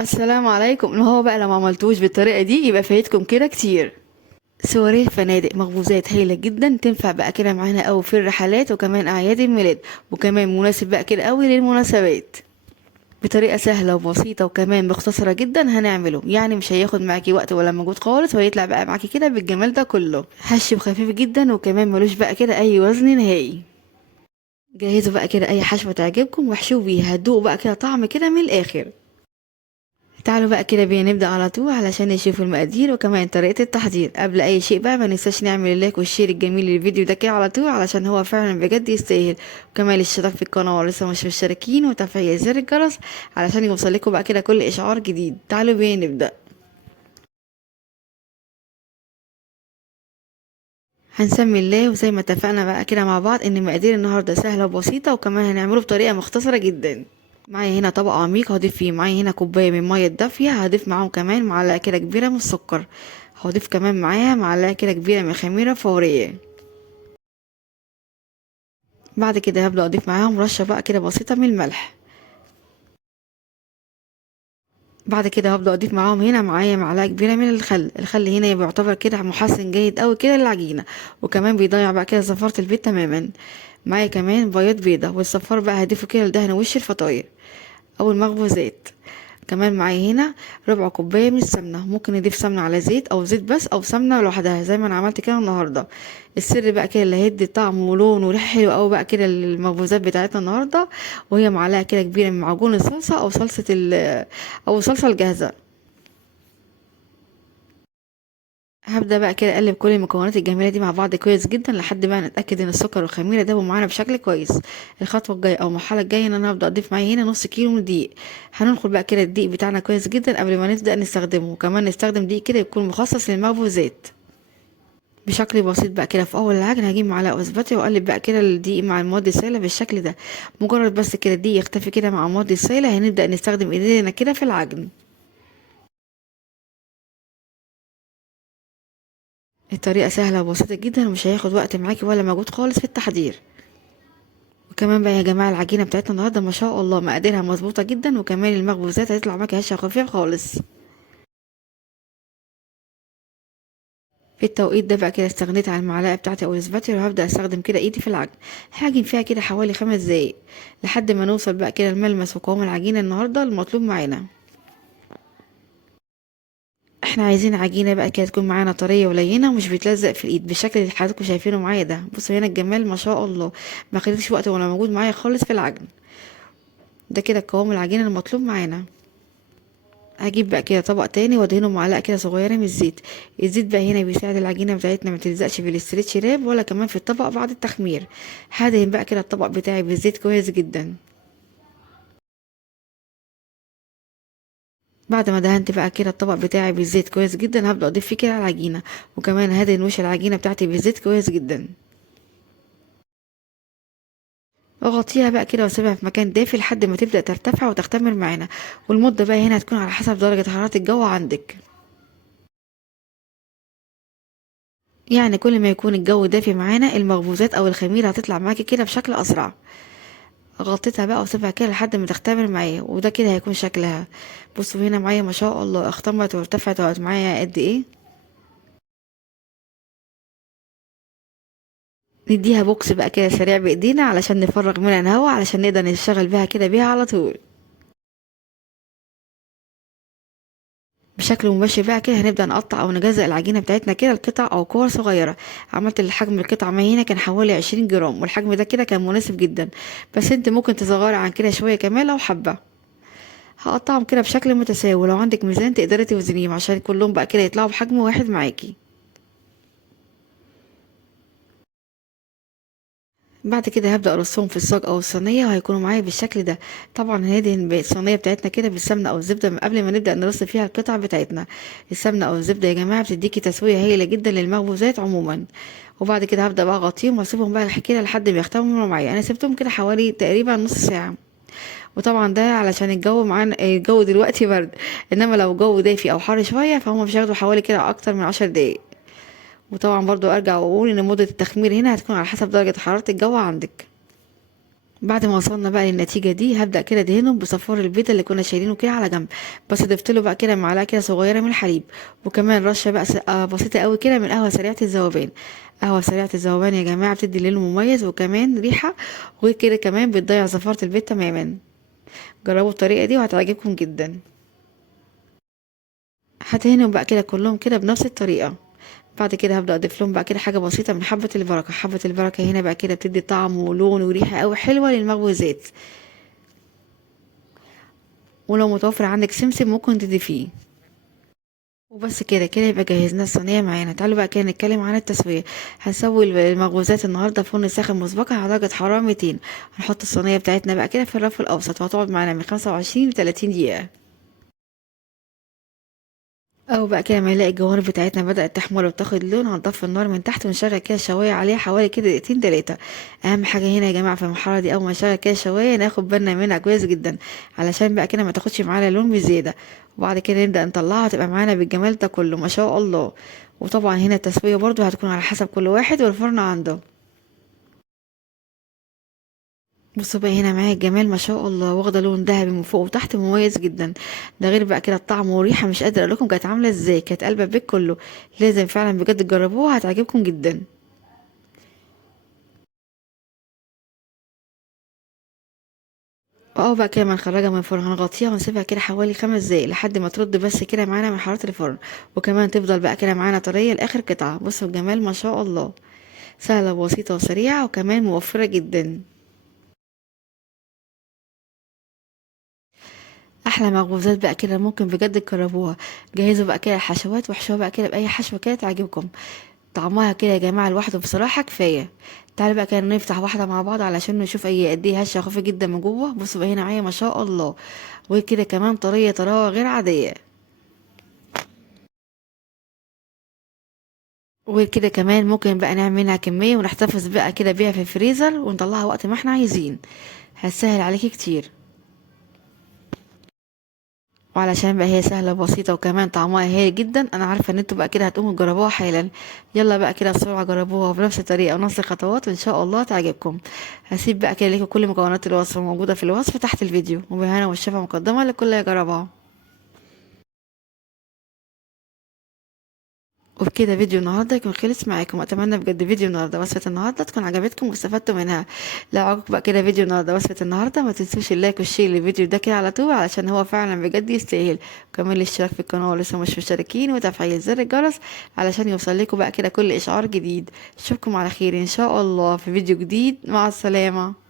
السلام عليكم. ان هو بقى لو ما عملتوش بالطريقه دي يبقى فايتكم كده كتير. سواريه فنادق مخبوزات هايله جدا، تنفع بقى كده معانا قوي في الرحلات وكمان اعياد الميلاد، وكمان مناسب بقى كده قوي للمناسبات. بطريقه سهله وبسيطه وكمان مختصره جدا هنعمله، يعني مش هياخد معاكي وقت ولا مجهود خالص، وهيطلع بقى معاكي كده بالجمال ده كله، هش وخفيف جدا وكمان ملوش بقى كده اي وزن نهائي. جهزوا بقى كده اي حشوه تعجبكم واحشوه بيها، هتدوقوا بقى كده طعم كده من الاخر. تعالوا بقى كده بينا نبدأ على طول علشان نشوف المقادير وكمان طريقة التحضير. قبل أي شيء بقى ما ننساش نعمل اللايك والشير الجميل للفيديو ده كده على طول، علشان هو فعلا بجد يستاهل. وكمان الاشتراك في القناة ولسه مش مشتركين، وتفعيل زر الجرس علشان يوصلكوا بقى كده كل إشعار جديد. تعالوا بينا نبدأ. هنسمي الله، وزي ما اتفقنا بقى كده مع بعض ان المقادير النهارده سهله وبسيطه، وكمان هنعمله بطريقه مختصره جدا. معايا هنا طبق عميق هضيف فيه، معايا هنا كوبايه من ميه دافيه، هضيف معاهم كمان معلقه كده كبيره من السكر، هضيف كمان معاها معلقه كده كبيره من خميره فوريه. بعد كده هبدا اضيف معاهم رشه بقى كده بسيطه من الملح. بعد كده هبدا اضيف معاهم هنا معايا معلقه كبيره من الخل هنا بيعتبر كده محسن جيد قوي كده للعجينه، وكمان بيضيع بقى كده زفاره البيت تماما. معايا كمان بياض بيضه، والصفار بقى هضيفه كده لدهن وش الفطاير او المخبوزات. كمان معايا هنا ربع كوبايه من السمنه، ممكن نضيف سمنه على زيت او زيت بس او سمنه لوحدها زي ما انا عملت كده النهارده. السر بقى كده اللي هيدي طعم ولون وريحه حلو قوي بقى كده للمخبوزات بتاعتنا النهارده، وهي معلقه كده كبيره من معجون الصلصه او صلصه او الصلصه الجاهزه. هبدأ بقى كده اقلب كل المكونات الجميلة دي مع بعض كويس جدا لحد بقى نتأكد ان السكر والخميرة دابوا معانا بشكل كويس. الخطوة الجاية او المرحلة الجاية ان انا هبدأ اضيف معايا هنا نص كيلو من الدقيق. هننخل بقى كده الدقيق بتاعنا كويس جدا قبل ما نبدأ نستخدمه، وكمان نستخدم دقيق كده يكون مخصص للمخبوزات. بشكل بسيط بقى كده في اول العجن هجيب معلقة واسباتي واقلب بقى كده الدقيق مع المواد السائلة بالشكل ده. مجرد بس كده الدقيق يختفي كده مع المواد السائلة هنبدأ نستخدم ايدينا كده في العجن. الطريقة سهلة وبسيطة جدا ومش هياخد وقت معاكي ولا مجهود خالص في التحضير. وكمان بقى يا جماعة العجينة بتاعتنا النهاردة ما شاء الله مقاديرها مظبوطة جدا، وكمان المخبوزات هتطلع معاكي هشة خفيف خالص. في التوقيت ده بقى كده استغنيت عن المعلقة بتاعتي او الاسباتي، وهبدأ استخدم كده ايدي في العجن. هعجن فيها كده حوالي 5 دقايق لحد ما نوصل بقى كده الملمس وقوام العجينة النهاردة المطلوب معانا. احنا عايزين عجينة بقى كده تكون معانا طرية ولينة ومش بتلزق في الايد بالشكل اللي حضراتكم شايفينه معايا ده. بصوا هنا الجمال ما شاء الله، ما خدتش وقت ولا موجود معايا خالص في العجن. ده كده قوام العجينة المطلوب معانا. هجيب بقى كده طبق تاني وادهنه معلقه كده صغيره من الزيت. الزيت بقى هنا بيساعد العجينه بتاعتنا ما تلزقش في الاسترتش راب ولا كمان في الطبق بعد التخمير. هدهن بقى كده الطبق بتاعي بالزيت كويس جدا. بعد ما دهنت بقى كده الطبق بتاعي بالزيت كويس جدا هبدا اضيف فيه كده العجينه، وكمان هدهن وش العجينه بتاعتي بالزيت كويس جدا. اغطيها بقى كده واسيبها في مكان دافي لحد ما تبدا ترتفع وتختمر معانا، والمده بقى هنا هتكون على حسب درجه حراره الجو عندك. يعني كل ما يكون الجو دافي معانا المخبوزات او الخميره هتطلع معاكي كده بشكل اسرع. غطيتها بقى واسيبها كده لحد ما تختمر معايا، وده كده هيكون شكلها. بصوا هنا معايا ما شاء الله اختمرت وارتفعت وقت معايا قد ايه. نديها بوكس بقى كده سريع بايدينا علشان نفرغ منها الهواء علشان نقدر نشتغل بيها كده بيها على طول بشكل مباشر. بقى كده هنبدأ نقطع او نجزأ العجينة بتاعتنا كده لقطع او كور صغيرة. عملت الحجم القطعة ما هنا كان حوالي 20 جرام، والحجم ده كده كان مناسب جدا، بس انت ممكن تصغري عن كده شوية كمان لو حابة. هقطعهم كده بشكل متساوي، لو عندك ميزان تقدري توزنيهم عشان كلهم بقى كده يطلعوا بحجم واحد معاكي. بعد كده هبدأ ارصهم في الصاج او الصينية وهيكونوا معايا بالشكل ده. طبعا هندهن الصينية بتاعتنا كده بالسمنة او الزبدة من قبل ما نبدأ نرص فيها القطع بتاعتنا. السمنة او الزبدة يا جماعة بتديكي تسوية هايلة جدا للمخبوزات عموما. وبعد كده هبدأ بقى اغطيهم واسيبهم بقى كده لحد ما يختمروا معايا. انا سبتهم كده حوالي تقريبا نص ساعة، وطبعا ده علشان الجو معانا الجو دلوقتي برد، انما لو الجو دافي او حر شوية فهم مش هياخدوا حوالي كده اكتر من 10 دقايق. وطبعا برضو ارجع واقول ان مدة التخمير هنا هتكون على حسب درجة حرارة الجو عندك. بعد ما وصلنا بقى للنتيجة دي هبدأ كده ادهنهم بصفار البيضة اللي كنا شايلينه كده على جنب. بس ضفت له بقى كده معلقة كده صغيرة من الحليب، وكمان رشة بقى بسيطة قوي كده من قهوة سريعة الذوبان. قهوة سريعة الذوبان يا جماعة بتدي لون مميز وكمان ريحة، وغير كده كمان بتضيع زفارة البيض تماما. جربوا الطريقة دي وهتعجبكم جدا. هدهنهم بقى كده كلهم كده بنفس الطريقة. بعد كده هبدأ اضيف لهم بقى كده حاجة بسيطة من حبة البركة. حبة البركة هنا بقى كده بتدي طعم ولون وريحة قوي حلوة للمخبوزات. ولو متوفر عندك سمسم ممكن تضيفيه. وبس كده كده يبقى جهزنا الصينية معانا. تعالوا بقى كده نتكلم عن التسوية. هنسوي المخبوزات النهاردة في فرن ساخن مسبقا على درجة حرارة 200. هنحط الصينية بتاعتنا بقى كده في الرف الأوسط، وهتقعد معانا من 25 ل 30 دقيقة. او بقى كده ما نلاقي الجوانب بتاعتنا بدأت تحمر وتاخد لون، هنطفي النار من تحت ونشغل كده الشواية عليها حوالي كده دقيقتين 3. اهم حاجة هنا يا جماعة في المرحلة دي اول ما نشغل كده الشواية ناخد بالنا منها كويس جدا، علشان بقى كده ما تاخدش معانا لون بزيادة. وبعد كده نبدأ نطلعها تبقى معانا بالجمال ده كله ما شاء الله. وطبعا هنا التسوية برضو هتكون على حسب كل واحد والفرن عنده. بصوا بقى هنا معايا الجمال ما شاء الله، واخده لون ذهبي من فوق وتحت مميز جدا. ده غير بقى كده الطعم والريحه مش قادره اقول لكم كانت عامله ازاي، كانت قلبه البيت كله. لازم فعلا بجد تجربوها هتعجبكم جدا. اه بقى كده ما نخرجها من الفرن هنغطيها ونسيبها كده حوالي 5 دقايق لحد ما ترد بس كده معانا من حراره الفرن، وكمان تفضل بقى كده معانا طريه لاخر قطعه. بصوا الجمال ما شاء الله، سهله وبسيطه وسريعه وكمان موفره جدا. احلى مخبوزات بقى كده ممكن بجد تجربوها. جهزوا بقى كده الحشوات واحشوها بقى كده باي حشوه كده تعجبكم. طعمها كده يا جماعه لوحده بصراحه كفايه. تعالوا بقى كده نفتح واحده مع بعض علشان نشوف اي قد ايه هشه خفيفه جدا من جوه. بصوا بقى هنا معايا ما شاء الله، وكده كمان طريه طراوه غير عاديه. وكده كمان ممكن بقى نعمل منها كميه ونحتفظ بقى كده بيها في الفريزر ونطلعها وقت ما احنا عايزين. هتسهل عليكي كتير. وعلشان بقى هي سهلة وبسيطة وكمان طعمها هايل جدا، انا عارفة ان انتوا بقى كده هتقوموا تجربوها حالا. يلا بقى كده بسرعة جربوها بنفس الطريقة ونفس الخطوات وان شاء الله تعجبكم. هسيب بقى كده لكم كل مكونات الوصفة موجودة في الوصف تحت الفيديو، وبهنا والشفا مقدمة لكل يجربها. وبكده فيديو النهارده يكون خلص معاكم. اتمنى بجد فيديو النهارده وصفه النهارده تكون عجبتكم واستفدتوا منها. لو عجبك بقى كده فيديو النهارده وصفه النهارده ما تنسوش اللايك والشير للفيديو ده كده على طول، علشان هو فعلا بجد يستاهل. وكمان الاشتراك في القناه لسه مش مشتركين وتفعيل زر الجرس علشان يوصل لكم بقى كده كل اشعار جديد. اشوفكم على خير ان شاء الله في فيديو جديد. مع السلامه.